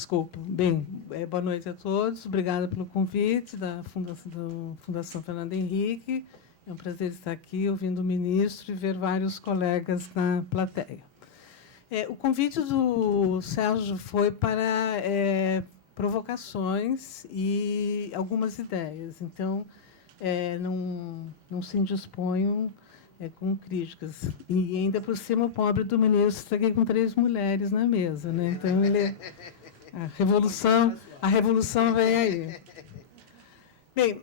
Desculpa. Bem, boa noite a todos. Obrigada pelo convite da Fundação Fernando Henrique. É um prazer estar aqui ouvindo o ministro e ver vários colegas na plateia. O convite do Sérgio foi para provocações e algumas ideias. Então, não se indisponham com críticas. E, ainda por cima, o pobre do ministro está aqui com 3 mulheres na mesa. Né? Então, a revolução vem aí. Bem,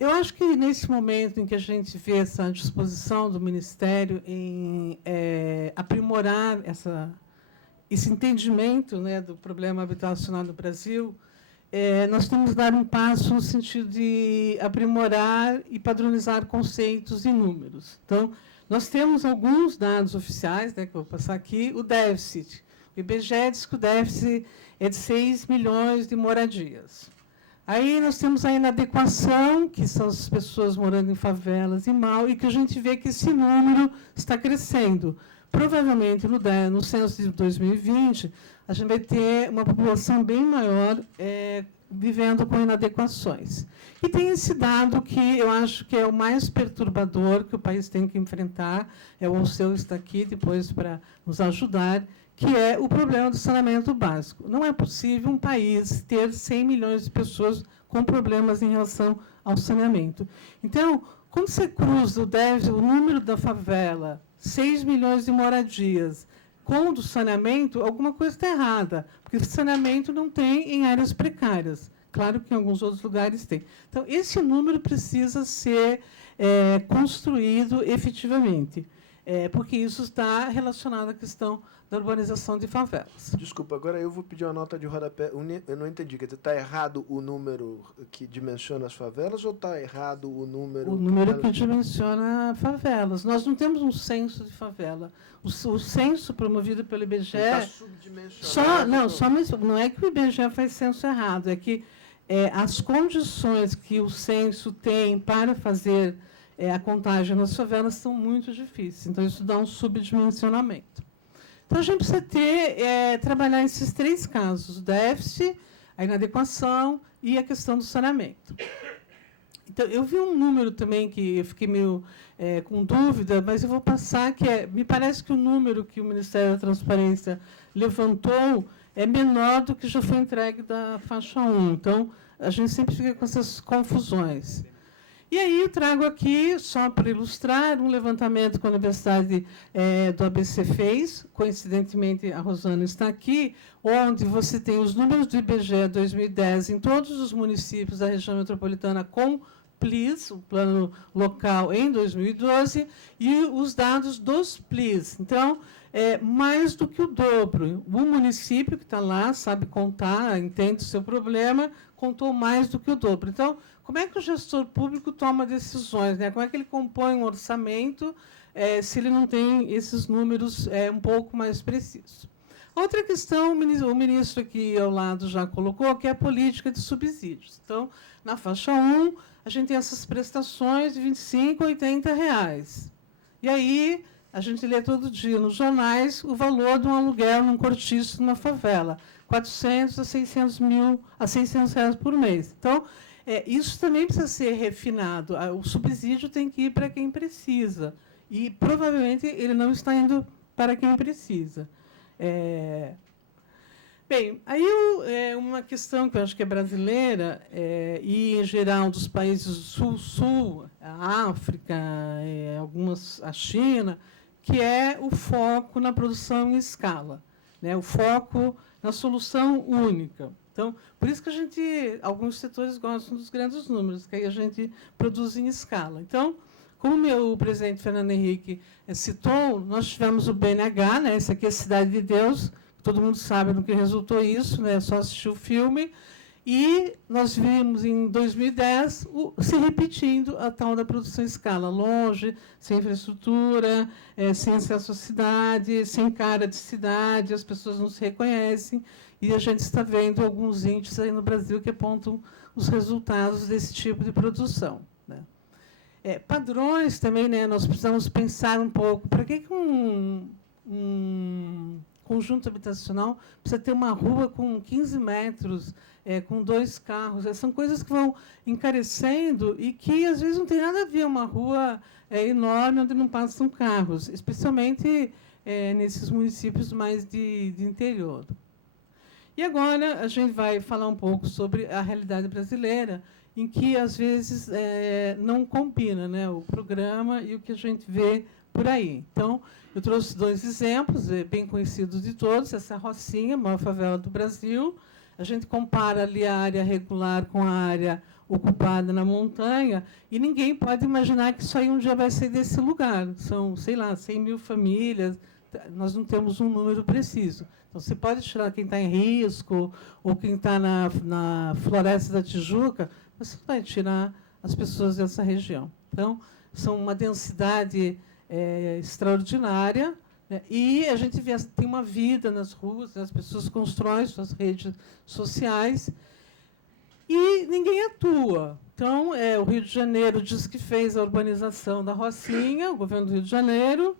eu acho que, nesse momento em que a gente vê essa disposição do Ministério em aprimorar esse entendimento, né, do problema habitacional no Brasil, nós temos que dar um passo no sentido de aprimorar e padronizar conceitos e números. Então, nós temos alguns dados oficiais, né, que eu vou passar aqui, o déficit. O IBGE diz que o déficit é de 6 milhões de moradias. Aí nós temos a inadequação, que são as pessoas morando em favelas e mal, e que a gente vê que esse número está crescendo. Provavelmente, no censo de 2020, a gente vai ter uma população bem maior vivendo com inadequações. E tem esse dado que eu acho que é o mais perturbador que o país tem que enfrentar, o Alceu está aqui depois para nos ajudar, que é o problema do saneamento básico. Não é possível um país ter 100 milhões de pessoas com problemas em relação ao saneamento. Então, quando você cruza o número da favela, 6 milhões de moradias, com o do saneamento, alguma coisa está errada, porque o saneamento não tem em áreas precárias. Claro que em alguns outros lugares tem. Então, esse número precisa ser construído efetivamente, porque isso está relacionado à questão da urbanização de favelas. Desculpa, agora eu vou pedir uma nota de rodapé. Eu não entendi. Quer dizer, está errado o número que dimensiona as favelas ou está errado o número... O número que dimensiona favelas. Nós não temos um censo de favela. O censo promovido pelo IBGE... Está subdimensionado. Não é que o IBGE faz censo errado, é que as condições que o censo tem para fazer a contagem nas favelas são muito difíceis. Então, isso dá um subdimensionamento. Então, a gente precisa trabalhar esses 3 casos: o déficit, a inadequação e a questão do saneamento. Então, eu vi um número também que eu fiquei meio com dúvida, mas eu vou passar, me parece que o número que o Ministério da Transparência levantou é menor do que já foi entregue da faixa 1. Então, a gente sempre fica com essas confusões. E aí eu trago aqui, só para ilustrar, um levantamento que a Universidade do ABC fez, coincidentemente a Rosana está aqui, onde você tem os números do IBGE 2010 em todos os municípios da região metropolitana com PLIS, o plano local, em 2012, e os dados dos PLIS. Então, mais do que o dobro. O município que está lá, sabe contar, entende o seu problema, contou mais do que o dobro. Então, como é que o gestor público toma decisões? Né? Como é que ele compõe um orçamento se ele não tem esses números um pouco mais precisos? Outra questão, o ministro aqui ao lado já colocou, que é a política de subsídios. Então, na faixa 1, a gente tem essas prestações de R$ 25 a R$ 80. E aí, a gente lê todo dia nos jornais o valor de um aluguel num cortiço numa favela, 400 a 600 mil a 600 reais por mês. Então, isso também precisa ser refinado. O subsídio tem que ir para quem precisa. E, provavelmente, ele não está indo para quem precisa. Bem, aí uma questão que eu acho que é brasileira, e, em geral, dos países do Sul, a África, a China, que é o foco na produção em escala, né? O foco na solução única. Então, por isso que alguns setores gostam dos grandes números, que aí a gente produz em escala. Então, como o presidente Fernando Henrique citou, nós tivemos o BNH, né? Esse aqui é Cidade de Deus, todo mundo sabe no que resultou isso, né? É só assistir o filme. E nós vimos, em 2010, se repetindo a tal da produção em escala, longe, sem infraestrutura, sem acesso à cidade, sem cara de cidade, as pessoas não se reconhecem, e a gente está vendo alguns índices aí no Brasil que apontam os resultados desse tipo de produção. Né? Padrões também, né, nós precisamos pensar um pouco, para que um conjunto habitacional precisa ter uma rua com 15 metros, com 2 carros. São coisas que vão encarecendo e que, às vezes, não tem nada a ver. Uma rua enorme onde não passam carros, especialmente nesses municípios mais de interior. E agora a gente vai falar um pouco sobre a realidade brasileira, em que, às vezes, não combina, né, o programa e o que a gente vê por aí. Então, eu trouxe 2 exemplos bem conhecidos de todos. Essa Rocinha, a maior favela do Brasil. A gente compara ali a área regular com a área ocupada na montanha, e ninguém pode imaginar que isso aí um dia vai sair desse lugar. São, sei lá, 100 mil famílias. Nós não temos um número preciso. Então, você pode tirar quem está em risco ou quem está na Floresta da Tijuca, você vai tirar as pessoas dessa região. Então, são uma densidade extraordinária, né? E a gente vê, tem uma vida nas ruas, né? As pessoas constroem suas redes sociais e ninguém atua. Então, o Rio de Janeiro diz que fez a urbanização da Rocinha, o governo do Rio de Janeiro,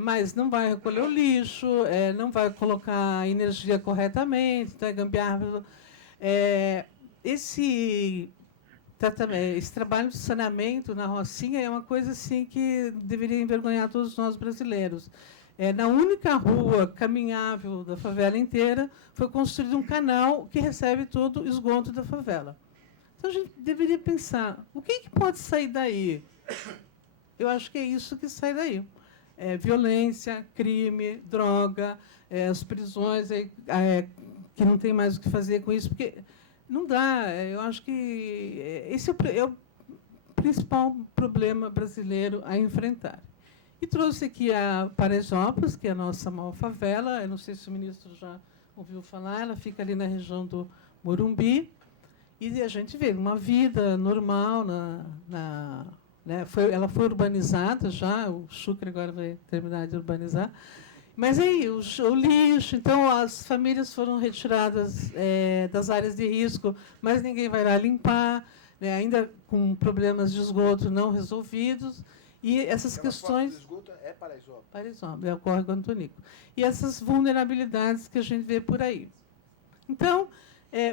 mas não vai recolher o lixo, não vai colocar a energia corretamente, então é gambiarra. Esse trabalho de saneamento na Rocinha é uma coisa assim que deveria envergonhar todos nós brasileiros. Na única rua caminhável da favela inteira foi construído um canal que recebe todo o esgoto da favela. Então, a gente deveria pensar, o que pode sair daí? Eu acho que é isso que sai daí. Violência, crime, droga, as prisões que não tem mais o que fazer com isso, porque não dá. Eu acho que esse é o principal problema brasileiro a enfrentar. E trouxe aqui a Paraisópolis, que é a nossa maior favela. Eu não sei se o ministro já ouviu falar, ela fica ali na região do Morumbi. E a gente vê uma vida normal. Né, ela foi urbanizada já, o Chucre agora vai terminar de urbanizar. Mas aí, o lixo, então as famílias foram retiradas das áreas de risco, mas ninguém vai lá limpar, né, ainda com problemas de esgoto não resolvidos. E essas questões. O esgoto é Paraisópolis. Paraisópolis, é o córrego Antonico. E essas vulnerabilidades que a gente vê por aí. Então,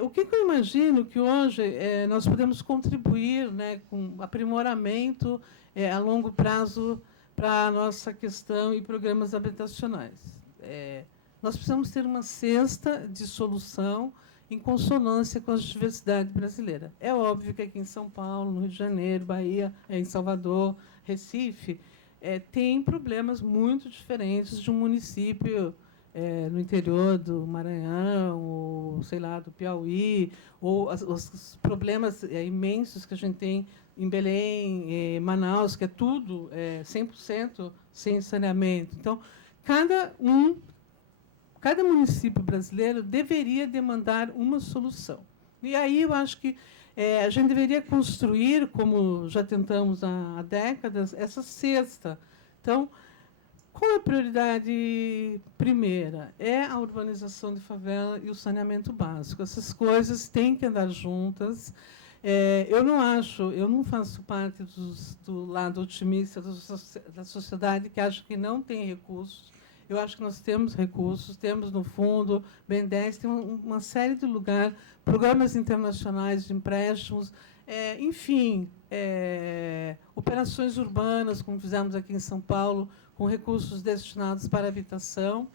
o que eu imagino que hoje nós podemos contribuir, né, com aprimoramento a longo prazo para a nossa questão e programas habitacionais. Nós precisamos ter uma cesta de solução em consonância com a diversidade brasileira. É óbvio que aqui em São Paulo, no Rio de Janeiro, Bahia, em Salvador, Recife, tem problemas muito diferentes de um município no interior do Maranhão, ou, sei lá, do Piauí, ou os problemas imensos que a gente tem em Belém, Manaus, que é tudo 100% sem saneamento. Então, cada município brasileiro deveria demandar uma solução. E aí eu acho que a gente deveria construir, como já tentamos há décadas, essa cesta. Então, qual é a prioridade primeira? É a urbanização de favela e o saneamento básico. Essas coisas têm que andar juntas. Eu não faço parte do lado otimista da sociedade que acha que não tem recursos. Eu acho que nós temos recursos, temos, no fundo, BNDES, tem uma série de lugares, programas internacionais de empréstimos, enfim, operações urbanas, como fizemos aqui em São Paulo, com recursos destinados para habitação.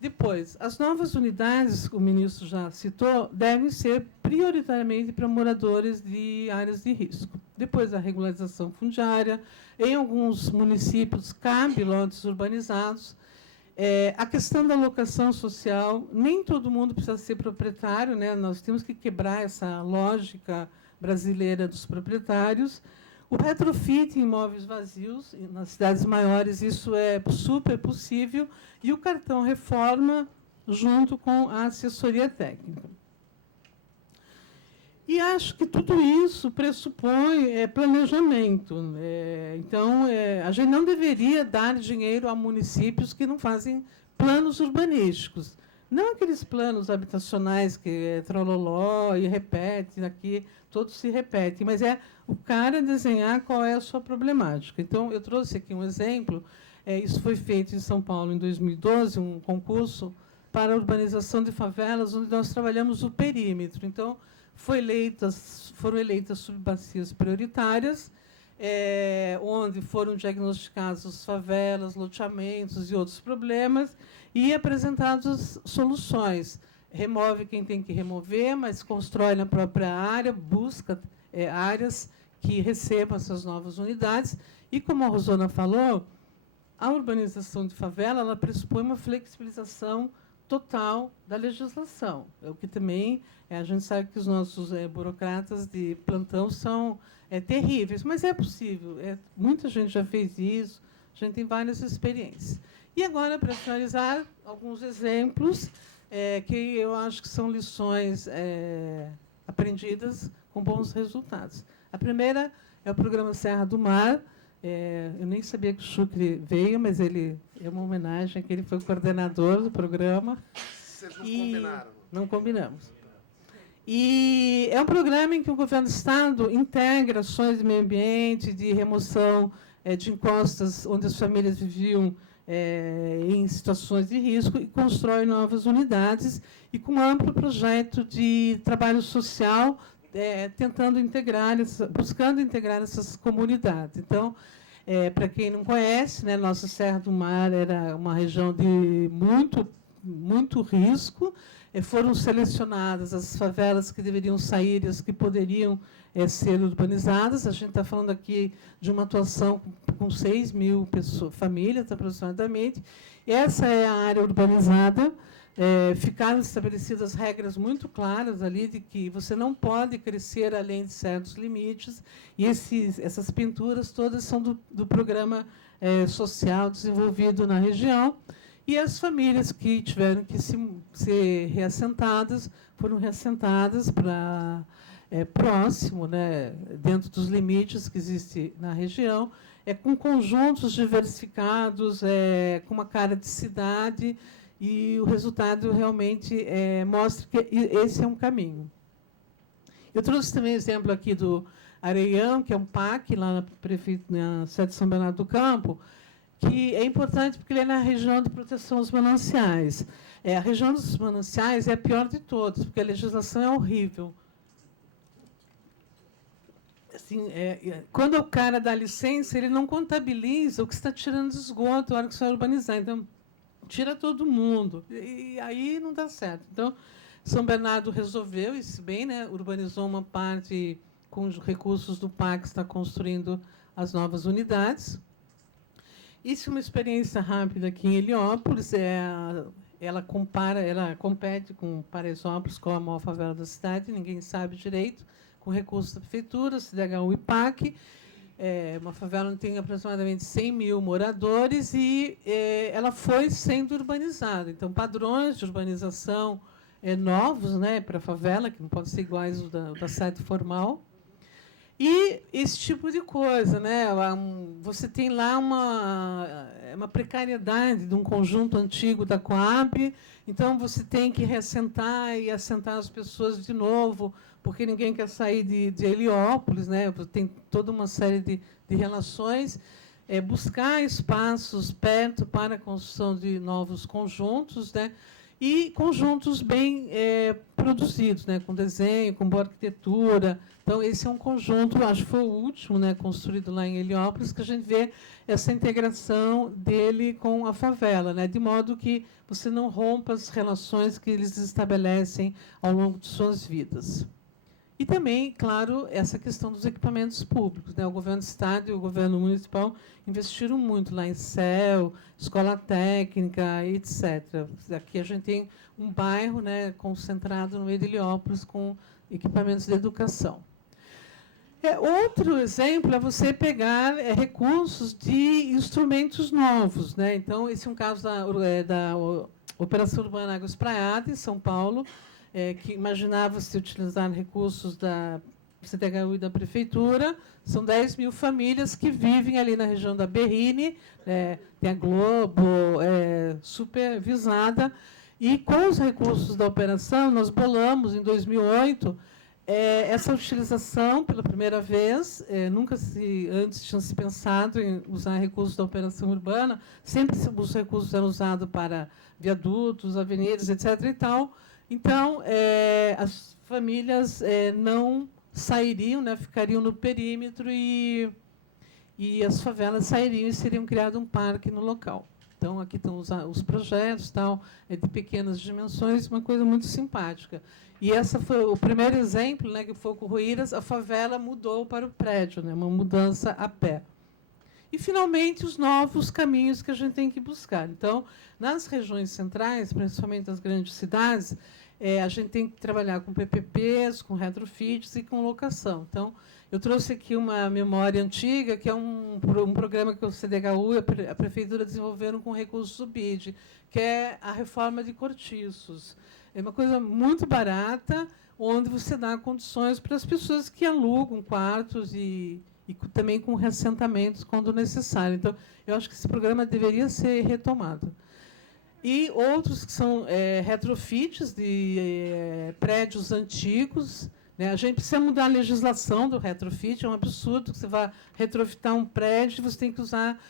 Depois, as novas unidades, o ministro já citou, devem ser prioritariamente para moradores de áreas de risco. Depois, a regularização fundiária. Em alguns municípios, cabe lotes urbanizados. A questão da locação social, nem todo mundo precisa ser proprietário, né? Nós temos que quebrar essa lógica brasileira dos proprietários. O retrofit em imóveis vazios, nas cidades maiores, isso é super possível, e o cartão reforma junto com a assessoria técnica. E acho que tudo isso pressupõe planejamento. Então, a gente não deveria dar dinheiro a municípios que não fazem planos urbanísticos. Não aqueles planos habitacionais que é trololó e repete aqui, todos se repetem, mas é o cara desenhar qual é a sua problemática. Então, eu trouxe aqui um exemplo. Isso foi feito em São Paulo em 2012, um concurso para a urbanização de favelas, onde nós trabalhamos o perímetro. Então, foram eleitas subbacias prioritárias, onde foram diagnosticados favelas, loteamentos e outros problemas, e apresentadas soluções. Remove quem tem que remover, mas constrói na própria área, busca áreas que recebam essas novas unidades. E, como a Rosana falou, a urbanização de favela ela pressupõe uma flexibilização total da legislação. O que também a gente sabe que os nossos burocratas de plantão são terríveis, mas é possível. Muita gente já fez isso, a gente tem várias experiências. E agora, para finalizar, alguns exemplos que eu acho que são lições aprendidas com bons resultados. A primeira é o programa Serra do Mar. Eu nem sabia que o Chucre veio, mas ele é uma homenagem, que ele foi o coordenador do programa. Vocês não combinaram? Não combinamos. E é um programa em que o governo do Estado integra ações de meio ambiente, de remoção de encostas onde as famílias viviam em situações de risco e constrói novas unidades e com um amplo projeto de trabalho social, buscando integrar essas comunidades. Então, para quem não conhece, né, nossa Serra do Mar era uma região de muito risco. Foram selecionadas as favelas que deveriam sair e as que poderiam ser urbanizadas. A gente está falando aqui de uma atuação com 6.000 famílias, aproximadamente. Essa é a área urbanizada. Ficaram estabelecidas regras muito claras ali de que você não pode crescer além de certos limites, e essas pinturas todas são do programa social desenvolvido na região, e as famílias que tiveram que ser reassentadas foram reassentadas para próximo, né, dentro dos limites que existem na região, com conjuntos diversificados, com uma cara de cidade. E o resultado realmente mostra que esse é um caminho. Eu trouxe também exemplo aqui do Areião, que é um PAC, lá na sede de São Bernardo do Campo, que é importante porque ele é na região de proteção aos mananciais. A região dos mananciais é a pior de todas, porque a legislação é horrível. Assim, quando o cara dá licença, ele não contabiliza o que está tirando de esgoto na hora que você vai urbanizar. Então, tira todo mundo, e aí não dá certo. Então, São Bernardo resolveu isso bem, né? Urbanizou uma parte com os recursos do PAC, está construindo as novas unidades. Isso é uma experiência rápida aqui em Heliópolis. Ela compete com Paraisópolis, com a maior favela da cidade, ninguém sabe direito, com recursos da prefeitura, CDHU e PAC. Uma favela onde tem aproximadamente 100.000 moradores e ela foi sendo urbanizada. Então, padrões de urbanização novos, né, para a favela, que não podem ser iguais ao da sede formal. E esse tipo de coisa. Né, você tem lá uma precariedade de um conjunto antigo da Coab, então você tem que reassentar e assentar as pessoas de novo, porque ninguém quer sair de Heliópolis, né? Tem toda uma série de relações, buscar espaços perto para a construção de novos conjuntos, né? E conjuntos bem produzidos, né? Com desenho, com boa arquitetura. Então, esse é um conjunto, acho que foi o último, né, construído lá em Heliópolis, que a gente vê essa integração dele com a favela, né? De modo que você não rompa as relações que eles estabelecem ao longo de suas vidas. E também, claro, essa questão dos equipamentos públicos, né? O governo do Estado e o governo municipal investiram muito lá em CEL, escola técnica, etc. Aqui a gente tem um bairro, né, concentrado no meio de Heliópolis com equipamentos de educação. Outro exemplo é você pegar recursos de instrumentos novos. Né? Então, esse é um caso da Operação Urbana Águas Praiadas, em São Paulo, que imaginava-se utilizar recursos da CDHU e da Prefeitura. São 10.000 famílias que vivem ali na região da Berrini, tem a Globo supervisada, E, com os recursos da operação, nós bolamos, em 2008, essa utilização pela primeira vez. Nunca antes tinha se pensado em usar recursos da operação urbana, sempre os recursos eram usados para viadutos, avenidas, etc. e tal. Então, as famílias não sairiam, né, ficariam no perímetro e as favelas sairiam e seriam criado um parque no local. Então, aqui estão os projetos, tal, de pequenas dimensões, uma coisa muito simpática. E esse foi o primeiro exemplo, né, que foi com Ruíras, a favela mudou para o prédio, né, uma mudança a pé. E, finalmente, os novos caminhos que a gente tem que buscar. Então, nas regiões centrais, principalmente nas grandes cidades, a gente tem que trabalhar com PPPs, com retrofits e com locação. Então, eu trouxe aqui uma memória antiga, que é um programa que o CDHU e a Prefeitura desenvolveram com recursos do BID, que é a reforma de cortiços. É uma coisa muito barata, onde você dá condições para as pessoas que alugam quartos e também com reassentamentos, quando necessário. Então, eu acho que esse programa deveria ser retomado. E outros que são retrofits de prédios antigos, né? A gente precisa mudar a legislação do retrofit. É um absurdo que você vai retrofitar um prédio e você tem que usar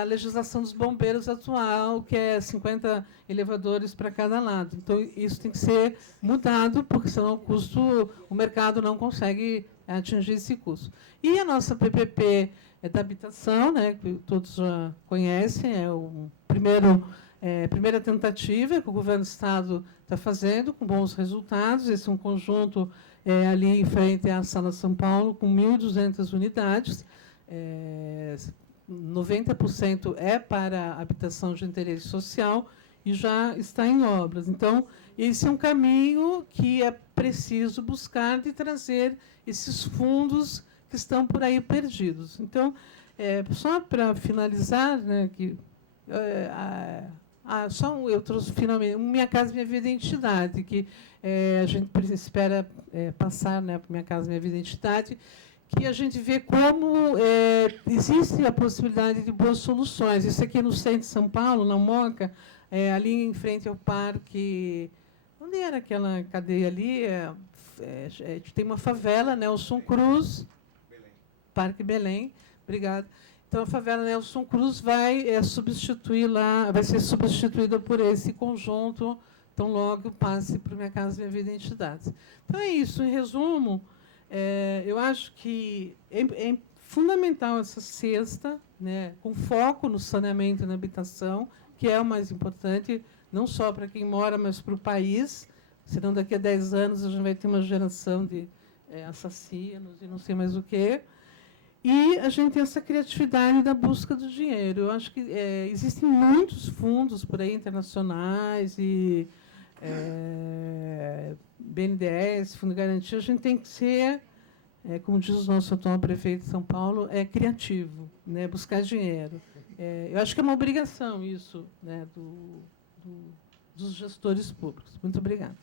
a legislação dos bombeiros atual, que é 50 elevadores para cada lado. Então, isso tem que ser mudado, porque senão o mercado não consegue atingir esse custo. E a nossa PPP da habitação, né, que todos já conhecem, é o primeira tentativa que o governo do Estado está fazendo, com bons resultados. Esse é um conjunto ali em frente à Sala São Paulo, com 1.200 unidades. 90% é para habitação de interesse social e já está em obras. Então, esse é um caminho que é preciso buscar de trazer esses fundos que estão por aí perdidos. Então, só para finalizar, né, eu trouxe finalmente Minha Casa Minha Vida Identidade, que a gente espera passar, né, para Minha Casa Minha Vida Identidade, que a gente vê como existe a possibilidade de boas soluções. Isso aqui no centro de São Paulo, na Moca, ali em frente ao parque. Onde era aquela cadeia ali? Tem uma favela, Nelson Cruz. Belém. Parque Belém. Obrigada. Então, a favela Nelson Cruz vai ser substituída por esse conjunto, tão logo passe para Minha Casa Minha Vida Identidade. Então, é isso. Em resumo, eu acho que é fundamental essa cesta, né, com foco no saneamento e na habitação, que é o mais importante, não só para quem mora, mas para o país. Senão, daqui a 10 anos, a gente vai ter uma geração de assassinos e não sei mais o quê. E a gente tem essa criatividade da busca do dinheiro. Eu acho que existem muitos fundos por aí, internacionais, e BNDES, Fundo de Garantia. A gente tem que ser, como diz o nosso atual prefeito de São Paulo, criativo, né, buscar dinheiro. Eu acho que é uma obrigação isso, né, dos gestores públicos. Muito obrigada.